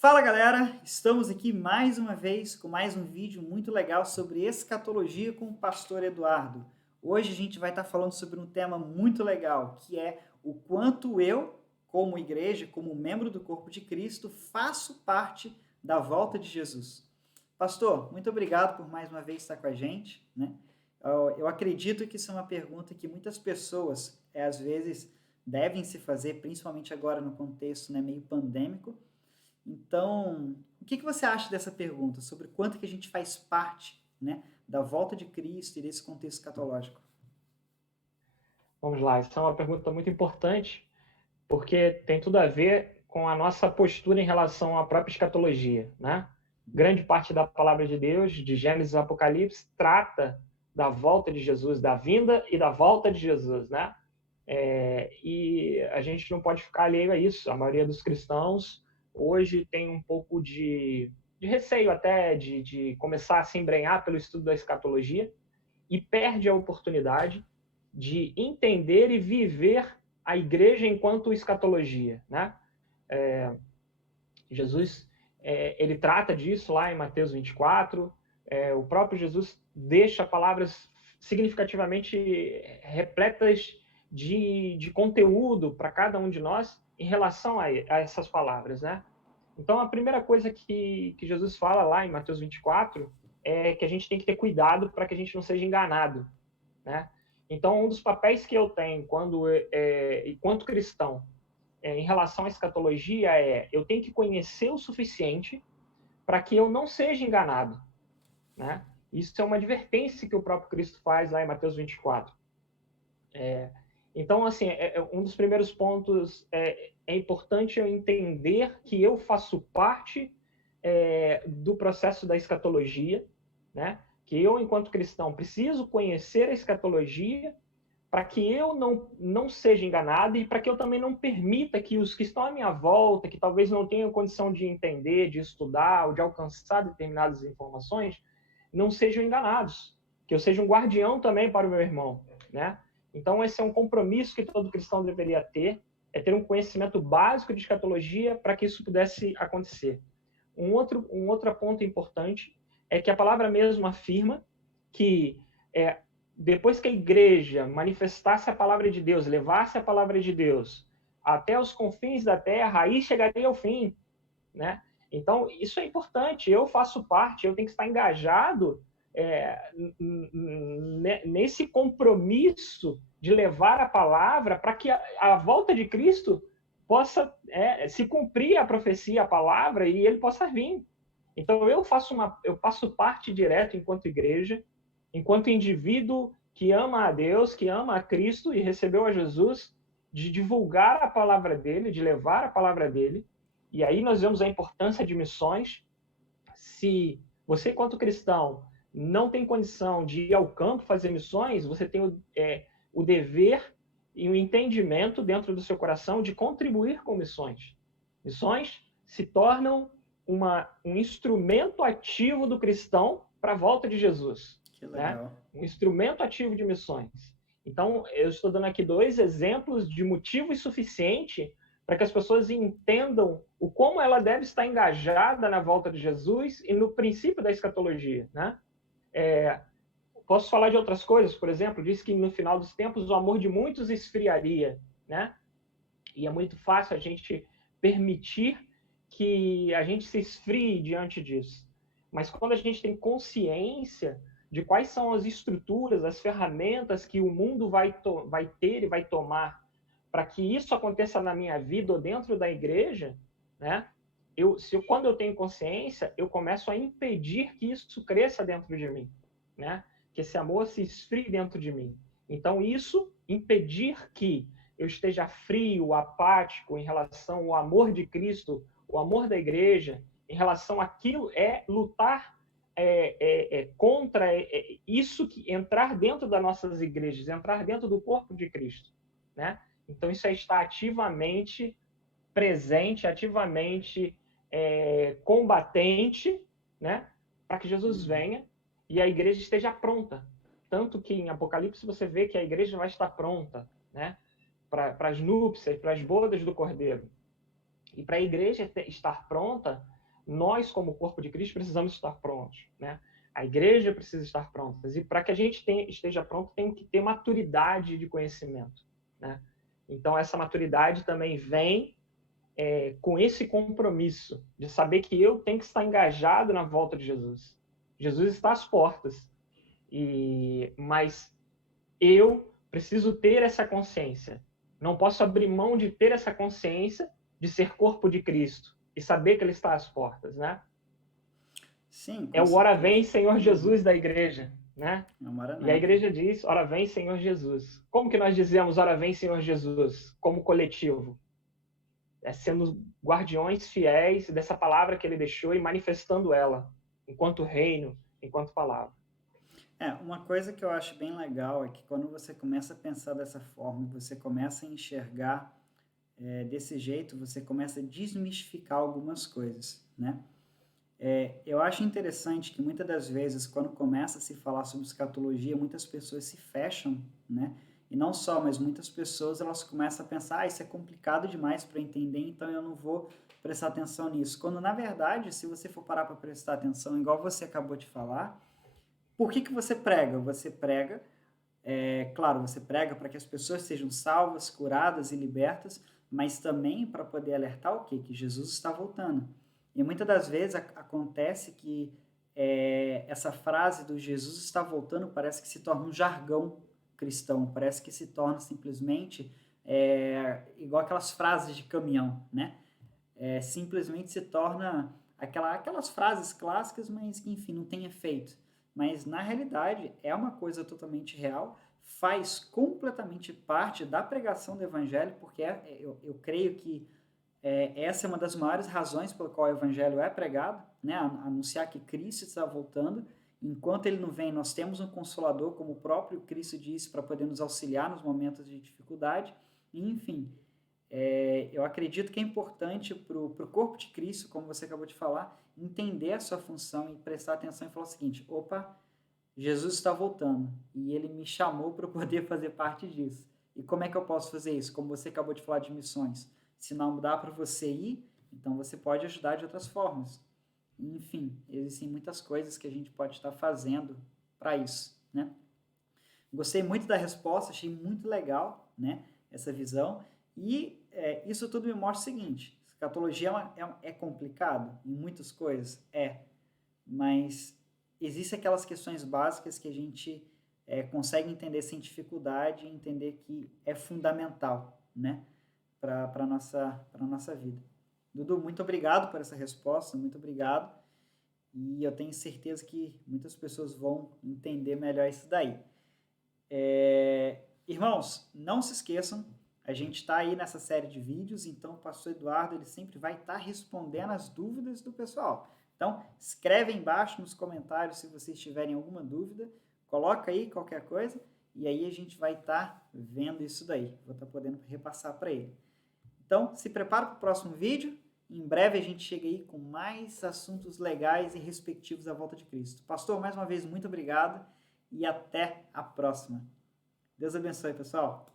Fala galera, estamos aqui mais uma vez com mais um vídeo muito legal sobre escatologia com o pastor Eduardo. Hoje a gente vai estar falando sobre um tema muito legal, que é o quanto eu, como igreja, como membro do corpo de Cristo, faço parte da volta de Jesus. Pastor, muito obrigado por mais uma vez estar com a gente, né? Eu acredito que isso é uma pergunta que muitas pessoas, às vezes, devem se fazer, principalmente agora no contexto, né, meio pandêmico. Então, o que você acha dessa pergunta sobre quanto que a gente faz parte, né, da volta de Cristo e desse contexto escatológico? Vamos lá, isso é uma pergunta muito importante, porque tem tudo a ver com a nossa postura em relação à própria escatologia, né? Grande parte da palavra de Deus, de Gênesis a Apocalipse, trata da volta de Jesus, da vinda e da volta de Jesus, né? E a gente não pode ficar alheio a isso. A maioria dos cristãos hoje tem um pouco de receio até de começar a se embrenhar pelo estudo da escatologia e perde a oportunidade de entender e viver a igreja enquanto escatologia, né? Jesus, ele trata disso lá em Mateus 24, o próprio Jesus deixa palavras significativamente repletas de conteúdo para cada um de nós em relação a essas palavras, né? Então, a primeira coisa que Jesus fala lá em Mateus 24 é que a gente tem que ter cuidado para que a gente não seja enganado, né? Então, um dos papéis que eu tenho enquanto cristão em relação à escatologia eu tenho que conhecer o suficiente para que eu não seja enganado, né? Isso é uma advertência que o próprio Cristo faz lá em Mateus 24. Então, assim, um dos primeiros pontos é importante eu entender que eu faço parte do processo da escatologia, né? Que eu, enquanto cristão, preciso conhecer a escatologia para que eu não seja enganado e para que eu também não permita que os que estão à minha volta, que talvez não tenham condição de entender, de estudar ou de alcançar determinadas informações, não sejam enganados. Que eu seja um guardião também para o meu irmão, né? Então, esse é um compromisso que todo cristão deveria ter, é ter um conhecimento básico de escatologia para que isso pudesse acontecer. Um outro ponto importante é que a palavra mesmo afirma que depois que a igreja manifestasse a palavra de Deus, levasse a palavra de Deus até os confins da terra, aí chegaria ao fim, né? Então, isso é importante. Eu faço parte, eu tenho que estar engajado nesse compromisso de levar a palavra para que a volta de Cristo possa se cumprir a profecia, a palavra, e ele possa vir. Então, eu faço parte direto enquanto igreja, enquanto indivíduo que ama a Deus, que ama a Cristo e recebeu a Jesus, de divulgar a palavra dele, de levar a palavra dele. E aí nós vemos a importância de missões. Se você, enquanto cristão, não tem condição de ir ao campo fazer missões, você tem o dever e o entendimento dentro do seu coração de contribuir com missões. Missões se tornam um instrumento ativo do cristão para a volta de Jesus, Que né? legal. Um instrumento ativo de missões. Então, eu estou dando aqui dois exemplos de motivo suficiente para que as pessoas entendam o como ela deve estar engajada na volta de Jesus e no princípio da escatologia, né? Posso falar de outras coisas, por exemplo, diz que no final dos tempos o amor de muitos esfriaria, né? E é muito fácil a gente permitir que a gente se esfrie diante disso. Mas quando a gente tem consciência de quais são as estruturas, as ferramentas que o mundo vai ter e vai tomar para que isso aconteça na minha vida ou dentro da igreja, né? Quando eu tenho consciência, eu começo a impedir que isso cresça dentro de mim, né? Que esse amor se esfrie dentro de mim. Então, isso impedir que eu esteja frio, apático em relação ao amor de Cristo, o amor da igreja, em relação àquilo, é lutar contra isso que entrar dentro das nossas igrejas, entrar dentro do corpo de Cristo, né? Então, isso é estar ativamente presente, ativamente combatente, né? Para que Jesus Uhum. venha e a igreja esteja pronta. Tanto que em Apocalipse você vê que a igreja vai estar pronta, né? Para as núpcias, para as bodas do Cordeiro. E para a igreja estar pronta, nós, como corpo de Cristo, precisamos estar prontos, né? A igreja precisa estar pronta. E para que a gente esteja pronto, tem que ter maturidade de conhecimento, né? Então, essa maturidade também vem com esse compromisso de saber que eu tenho que estar engajado na volta de Jesus. Jesus está às portas, mas eu preciso ter essa consciência. Não posso abrir mão de ter essa consciência de ser corpo de Cristo e saber que Ele está às portas, né? Sim, É com o ora certeza. vem, Senhor Jesus da igreja, né? E a igreja diz, ora vem, Senhor Jesus. Como que nós dizemos, ora vem, Senhor Jesus, como coletivo? Sendo guardiões fiéis dessa palavra que ele deixou e manifestando ela, enquanto reino, enquanto palavra. Uma coisa que eu acho bem legal é que quando você começa a pensar dessa forma, você começa a enxergar desse jeito, você começa a desmistificar algumas coisas, né? Eu acho interessante que muitas das vezes, quando começa a se falar sobre escatologia, muitas pessoas se fecham, né? E não só, mas muitas pessoas elas começam a pensar, isso é complicado demais para entender, então eu não vou prestar atenção nisso. Quando, na verdade, se você for parar para prestar atenção, igual você acabou de falar, por que você prega? Você prega, claro, você prega para que as pessoas sejam salvas, curadas e libertas, mas também para poder alertar o quê? Que Jesus está voltando. E muitas das vezes acontece que essa frase do Jesus está voltando parece que se torna um jargão cristão, parece que se torna simplesmente igual aquelas frases de caminhão, né? Simplesmente se torna aquelas frases clássicas, mas que, enfim, não tem efeito. Mas, na realidade, é uma coisa totalmente real, faz completamente parte da pregação do Evangelho, porque eu creio que essa é uma das maiores razões pela qual o Evangelho é pregado, né? Anunciar que Cristo está voltando. Enquanto ele não vem, nós temos um Consolador, como o próprio Cristo disse, para poder nos auxiliar nos momentos de dificuldade. E, enfim, eu acredito que é importante para o corpo de Cristo, como você acabou de falar, entender a sua função e prestar atenção e falar o seguinte, opa, Jesus está voltando e ele me chamou para poder fazer parte disso. E como é que eu posso fazer isso? Como você acabou de falar de missões. Se não dá para você ir, então você pode ajudar de outras formas. Enfim, existem muitas coisas que a gente pode estar fazendo para isso, né? Gostei muito da resposta, achei muito legal, né, essa visão. E isso tudo me mostra o seguinte, escatologia é complicado em muitas coisas, mas existem aquelas questões básicas que a gente consegue entender sem dificuldade e entender que é fundamental, né, para a nossa vida. Dudu, muito obrigado por essa resposta, muito obrigado. E eu tenho certeza que muitas pessoas vão entender melhor isso daí. Irmãos, não se esqueçam, a gente está aí nessa série de vídeos, então o pastor Eduardo ele sempre vai estar respondendo as dúvidas do pessoal. Então, escreve aí embaixo nos comentários se vocês tiverem alguma dúvida, coloca aí qualquer coisa, e aí a gente vai estar vendo isso daí, vou estar podendo repassar para ele. Então, se prepara para o próximo vídeo, em breve a gente chega aí com mais assuntos legais e respectivos à volta de Cristo. Pastor, mais uma vez, muito obrigado e até a próxima. Deus abençoe, pessoal.